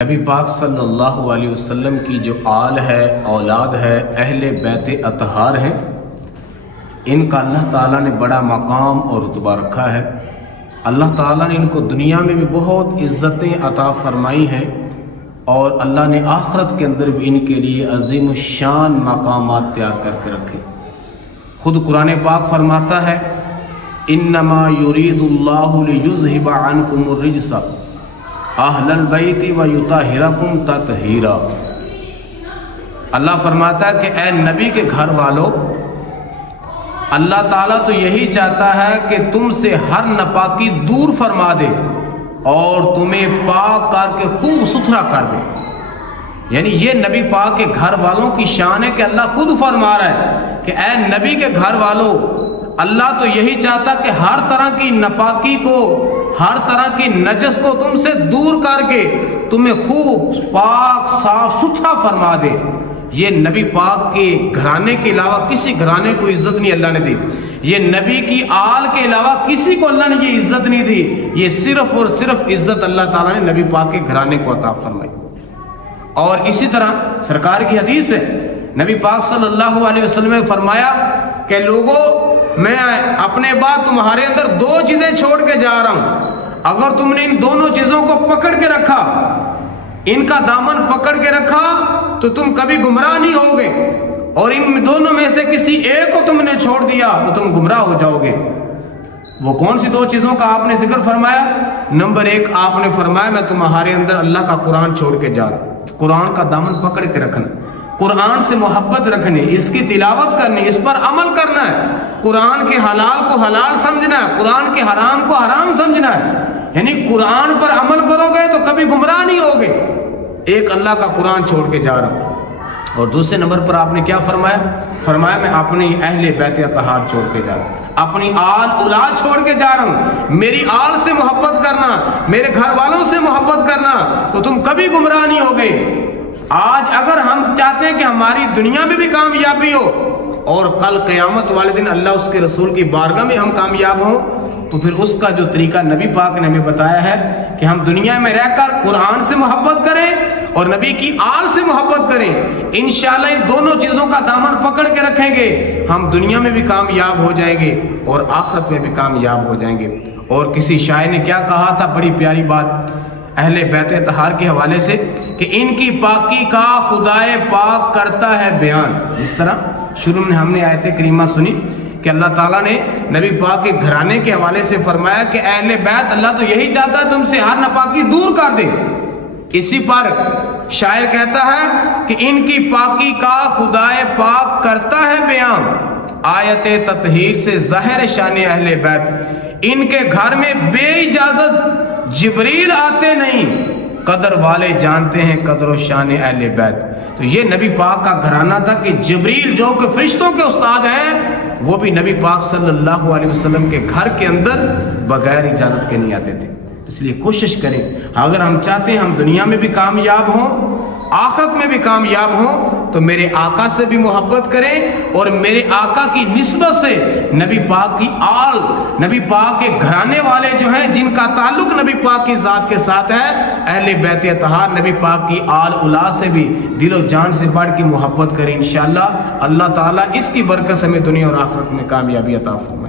نبی پاک صلی اللہ علیہ وسلم کی جو آل ہے، اولاد ہے، اہل بیت اطہار ہیں، ان کا اللہ تعالیٰ نے بڑا مقام اور رتبہ رکھا ہے۔ اللہ تعالیٰ نے ان کو دنیا میں بھی بہت عزتیں عطا فرمائی ہیں، اور اللہ نے آخرت کے اندر بھی ان کے لیے عظیم الشان مقامات تیار کر کے رکھے۔ خود قرآن پاک فرماتا ہے انما یرید اللہ لیذھب عنکم الرجس اہل البیت ویطہرکم تطہیرا۔ اللہ فرماتا ہے کہ اے نبی کے گھر والوں، اللہ تعالیٰ تو یہی چاہتا ہے کہ تم سے ہر ناپاکی دور فرما دے اور تمہیں پاک کر کے خوب ستھرا کر دے۔ یعنی یہ نبی پاک کے گھر والوں کی شان ہے کہ اللہ خود فرما رہا ہے کہ اے نبی کے گھر والوں، اللہ تو یہی چاہتا کہ ہر طرح کی ناپاکی کو، ہر طرح کی نجس کو تم سے دور کر کے تمہیں خوب پاک صاف ستھرا فرما دے۔ یہ نبی پاک کے گھرانے کے علاوہ کسی گھرانے کو عزت نہیں اللہ نے دی، یہ نبی کی آل کے علاوہ کسی کو اللہ نے یہ عزت نہیں دی، یہ صرف اور صرف عزت اللہ تعالیٰ نے نبی پاک کے گھرانے کو عطا فرمائی۔ اور اسی طرح سرکار کی حدیث ہے، نبی پاک صلی اللہ علیہ وسلم نے فرمایا کہ لوگوں، میں اپنے بعد تمہارے اندر دو چیزیں چھوڑ کے جا رہا ہوں، اگر تم نے ان دونوں چیزوں کو پکڑ کے رکھا، ان کا دامن پکڑ کے رکھا، تو تم کبھی گمراہ نہیں ہوگے، اور ان دونوں میں سے کسی ایک کو تم نے چھوڑ دیا تو تم گمراہ ہو جاؤ گے۔ وہ کون سی دو چیزوں کا آپ نے ذکر فرمایا؟ نمبر ایک آپ نے فرمایا میں تمہارے اندر اللہ کا قرآن چھوڑ کے جا رہا ہوں۔ قرآن کا دامن پکڑ کے رکھنا، قرآن سے محبت رکھنی، اس کی تلاوت کرنی، اس پر عمل کرنا ہے، قرآن کے حلال کو حلال سمجھنا ہے، قرآن کے حرام کو حرام سمجھنا ہے۔ یعنی قرآن پر عمل کرو گے تو کبھی گمراہ نہیں ہوگے۔ ایک اللہ کا قرآن چھوڑ کے جا رہا ہوں، اور دوسرے نمبر پر آپ نے کیا فرمایا؟ فرمایا میں اپنی اہل بیت اطہار چھوڑ کے جا رہا ہوں، اپنی آل اولاد چھوڑ کے جا رہا ہوں۔ میری آل سے محبت کرنا، میرے گھر والوں سے محبت کرنا، تو تم کبھی گمراہ نہیں ہوگے۔ آج اگر ہم چاہتے ہیں کہ ہماری دنیا میں بھی کامیابی ہو اور کل قیامت والے دن اللہ اس کے رسول کی بارگاہ میں ہم کامیاب ہوں، تو پھر اس کا جو طریقہ نبی پاک نے ہمیں بتایا ہے کہ ہم دنیا میں رہ کر قرآن سے محبت کریں اور نبی کی آل سے محبت کریں۔ انشاءاللہ ان دونوں چیزوں کا دامن پکڑ کے رکھیں گے، ہم دنیا میں بھی کامیاب ہو جائیں گے اور آخرت میں بھی کامیاب ہو جائیں گے۔ اور کسی شاعر نے کیا کہا تھا، بڑی پیاری بات اہل بیت اطہار کے حوالے سے، کہ ان کی پاکی کا خدائے پاک کرتا ہے بیان۔ جس طرح شروع میں ہم نے آیت کریمہ سنی کہ اللہ تعالیٰ نے نبی پاک کے گھرانے کے حوالے سے فرمایا کہ اہل بیت اللہ تو یہی چاہتا ہے تم سے ہر ناپاکی دور کر دے۔ اسی پر شاعر کہتا ہے کہ ان کی پاکی کا خدائے پاک کرتا ہے بیان، آیت تطہیر سے ظاہر شان اہل بیت، ان کے گھر میں بے اجازت جبریل آتے نہیں، قدر والے جانتے ہیں قدر و شان اہل بیت۔ تو یہ نبی پاک کا گھرانہ تھا کہ جبریل جو کہ فرشتوں کے استاد ہیں، وہ بھی نبی پاک صلی اللہ علیہ وسلم کے گھر کے اندر بغیر اجازت کے نہیں آتے تھے۔ اس لیے کوشش کریں، اگر ہم چاہتے ہیں ہم دنیا میں بھی کامیاب ہوں، آخرت میں بھی کامیاب ہوں، تو میرے آقا سے بھی محبت کریں، اور میرے آقا کی نسبت سے نبی پاک کی آل، نبی پاک کے گھرانے والے جو ہیں جن کا تعلق نبی پاک کی ذات کے ساتھ ہے، اہل بیت اطہار، نبی پاک کی آل اولاد سے بھی دل و جان سے بڑھ کے محبت کریں۔ انشاءاللہ اللہ تعالیٰ اس کی برکت سے ہمیں دنیا اور آخرت میں کامیابی عطا فرمائے۔